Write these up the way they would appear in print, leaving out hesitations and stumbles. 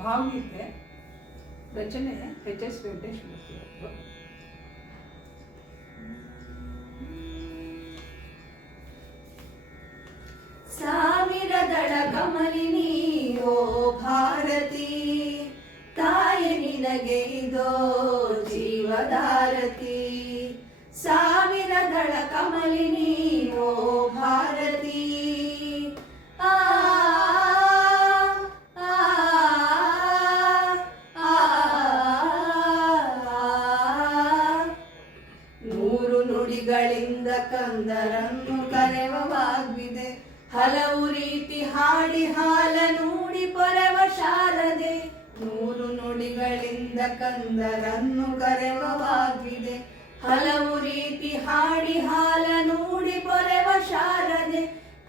ಭಾವಗೀತೆ ರಚನೆ ಎಚ್.ಎಸ್. ವೆಂಕಟೇಶ್ ಮೂರ್ತಿ ಅವರು. ಸಾವಿರದಳ ಕಮಲಿನಿ ಓ ಭಾರತಿ, ತಾಯಿ ನಿನಗೆ ಇದೋ ಜೀವಧಾರತಿ. ಸಾವಿರದಳ ಕಮಲಿನಿ ಓ ಭಾರತಿ, ಆ ನೂರು ನುಡಿಗಳಿಂದ ಕಂದರನ್ನು ಕರೆವವಾಗಿದೆ, ಹಲವು ರೀತಿ ಹಾಡಿ ಹಾಲ ನೂಡಿ ಪೊರೆವ ಶಾರದೆ. ನೂರು ನುಡಿಗಳಿಂದ ಕಂದರನ್ನು ಕರೆವವಾಗಿದೆ, ಹಲವು ರೀತಿ ಹಾಡಿ ಹಾಲ ನೂಡಿ ಪೊರೆವ ಶಾರದೆ.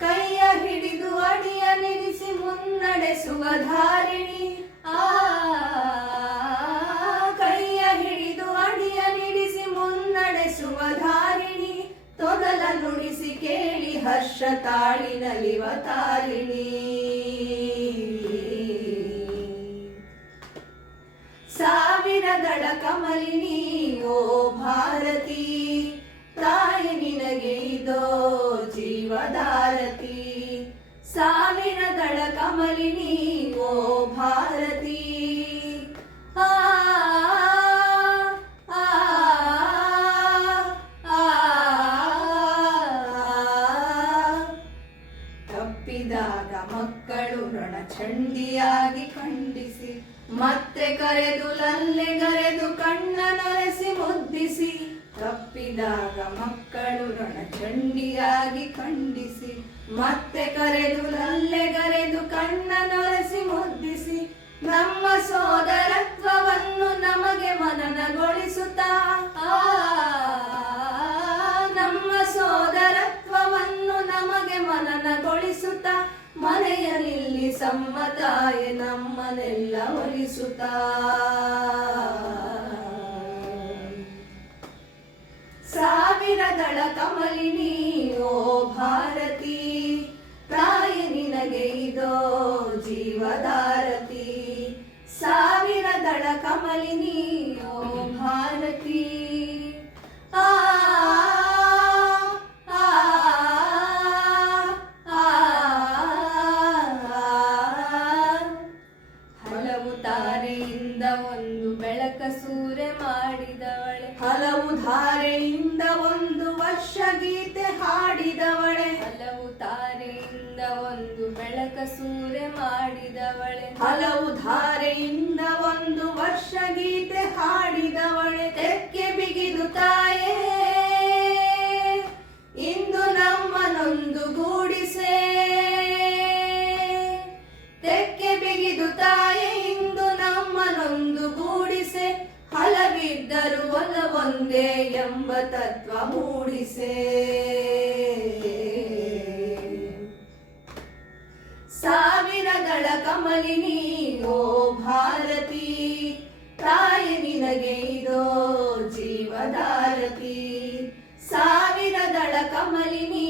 ಕೈಯ ಹಿಡಿದು ಅಡಿಯ ನಿಲ್ಲಿಸಿ ಮುನ್ನಡೆಸುವ ಧಾರಿಣಿ, ಆ ಕೈಯ ಹಿಡಿದು ಅಡಿಯ ನಿಲ್ಲಿಸಿ ಮುನ್ನಡೆಸುವ ಧಾರಿಣಿ. ತೊದಲ ನುಡಿಸಿ ಕೇಳಿ ಹರ್ಷ ತಾಳಿ ನಲಿವ ತಾರಿಣಿ. ಸಾವಿರದಳ ಕಮಲಿನಿ ಓ ಭಾರತಿ, ತಾಯಿ ನಿನಗೆ ಇದೋ ಜೀವಧಾರತಿ. ಸಾವಿರದಳ ಕಮಲಿನಿ ಓ ಭಾರತಿ, ಆ ತಪ್ಪಿದಾಗ ಮಕ್ಕಳು ರಣಚಂಡಿಯಾಗಿ ಖಂಡಿಸಿ, ಮತ್ತೆ ಕರೆದು ಲಲ್ಲೆಗರೆದು ಕಣ್ಣ ನೊರೆಸಿ ಮುದ್ದಿಸಿ. ತಪ್ಪಿದಾಗ ಮಕ್ಕಳು ರಣಚಂಡಿಯಾಗಿ ಖಂಡಿಸಿ, ಮತ್ತೆ ಕರೆದು ಲಲ್ಲೆಗರೆದು ಕಣ್ಣ ನೊರೆಸಿ ಮುದ್ದಿಸಿ. ನಮ್ಮ ಸೋದರತ್ವವನ್ನು ನಮಗೆ ಮನನಗೊಳಿಸುತ್ತಾ, ನಮ್ಮ ಸೋದರತ್ವವನ್ನು ನಮಗೆ ಮನನಗೊಳಿಸುತ್ತಾ. ಮನೆಯಲ್ಲಿ ಸಮ್ಮತಾಯ ನಮ್ಮನ್ನೆಲ್ಲ ಒಲಿಸುತ್ತಾ. ಸಾವಿರದಳ ಕಮಲಿನಿ ಓ ಭಾರತಿ, ತಾಯಿ ನಿನಗೆ ಇದೋ ಜೀವಧಾರತಿ. ಸಾವಿರದಳ ಕಮಲಿನಿ ಓ ಭಾರತಿ, ಆ ಹಲವು ತಾರೆಯಿಂದ ಒಂದು ಬೆಳಕ ಸೂರೆ ಮಾಡಿದವಳೆ, ಹಲವು ಧಾರೆಯಿಂದ ಒಂದು ವರ್ಷ ಗೀತೆ ಹಾಡಿದವಳೆ. ಹಲವು ತಾರೆಯಿಂದ ಒಂದು ಬೆಳಕ ಸೂರೆ ಮಾಡಿದವಳೆ, ಹಲವು ಧಾರೆಯಿಂದ ಒಂದು ವರ್ಷ ಗೀತೆ ಹಾಡಿದವಳೆ. ತೆಕ್ಕೆ ಬಿಗಿದು ತಾಯೇ ಇಂದು ನಮ್ಮನೊಂದು ಗೂಡಿಸೆ, ತೆಕ್ಕೆ ಬಿಗಿದು ತಾಯೇ ಇಂದು ನಮ್ಮನೊಂದು ಗೂಡಿಸೆ. ಹಲವಿದ್ದರು ಒಲವೊಂದೇ ಎಂಬ ತತ್ವ ಮೂಡಿಸೆ. ಸಾವಿರದಳ ಕಮಲಿನಿ ಓ ಭಾರತಿ, ತಾಯಿ ನಿನಗೆ ಇದೋ ಜೀವಧಾರತಿ. ಸಾವಿರದಳ ಕಮಲಿನಿ